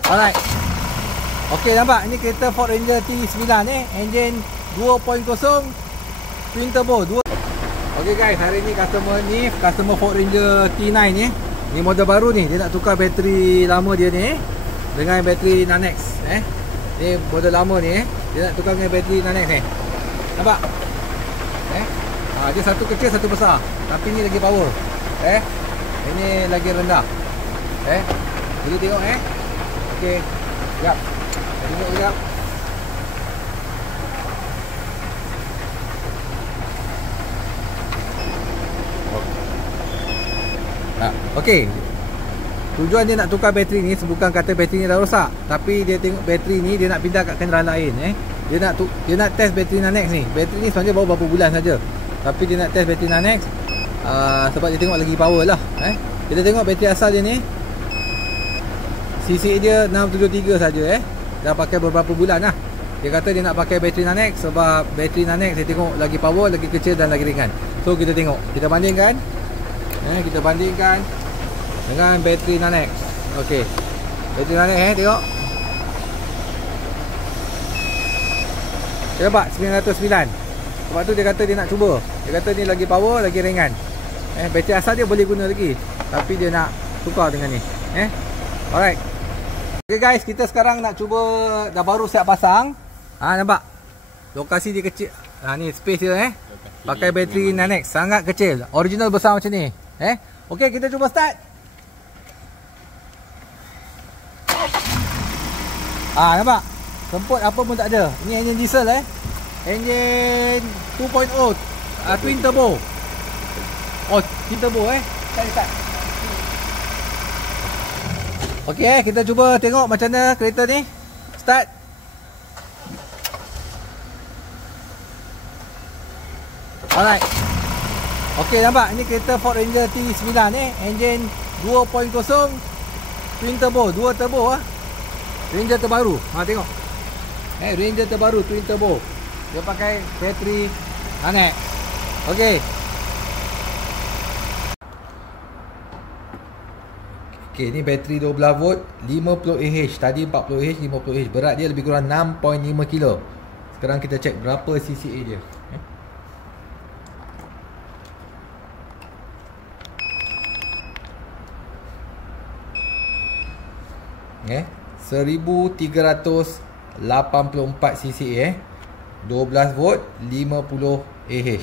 Alright. Okey, nampak ni kereta Ford Ranger T9 engine 2.0 twin turbo. Okey guys, hari ni customer Ford Ranger T9 ni. Ni model baru ni, dia nak tukar bateri lama dia ni dengan bateri Nanex Ni model lama ni dia nak tukar dengan bateri Nanex ni. Nampak? Dia satu kecil satu besar, tapi ni lagi power. Ini lagi rendah. Jadi tengok Okey. Sekejap. Tengok sekejap. Okey. Tujuan dia nak tukar bateri ni bukan kata bateri ni dah rosak, tapi dia tengok bateri ni dia nak pindah kat kenderaan lain Dia nak test bateri Nanex ni. Bateri ni sebenarnya baru berapa bulan saja, tapi dia nak test bateri Nanex sebab dia tengok lagi power lah. Kita tengok bateri asal dia ni, CC dia 673 saja dah pakai beberapa bulan lah. Dia kata dia nak pakai bateri Nanex sebab bateri Nanex dia tengok lagi power, lagi kecil dan lagi ringan. So kita tengok, kita bandingkan dengan bateri Nanex. Okey. Bateri Nanex tengok. Dia dapat 909. Sebab tu dia kata dia nak cuba. Dia kata ni lagi power, lagi ringan. Bateri asal dia boleh guna lagi, tapi dia nak tukar dengan ni. Alright. Okay guys, kita sekarang nak cuba, dah baru siap pasang. Nampak? Lokasi dia kecil. Ni space dia pakai bateri Nanex, sangat kecil. Original besar macam ni. Okey, kita cuba start. Nampak? Semput apa pun tak ada. Ini engine diesel Engine 2.0 twin turbo. Twin turbo Start. Okey, kita cuba tengok macam mana kereta ni start. Alright. Okey, nampak? Ini kereta Ford Ranger T9 engine 2.0 twin turbo, 2 turbo Ranger terbaru. Tengok. Ranger terbaru twin turbo. Dia pakai bateri Nanex. Okey. Okey, ni bateri 12 volt 50 Ah. Tadi 40 Ah, 50 Ah. Berat dia lebih kurang 6.5 kilo. Sekarang kita cek berapa CCA dia. 1384 cc 12 volt 50 Ah.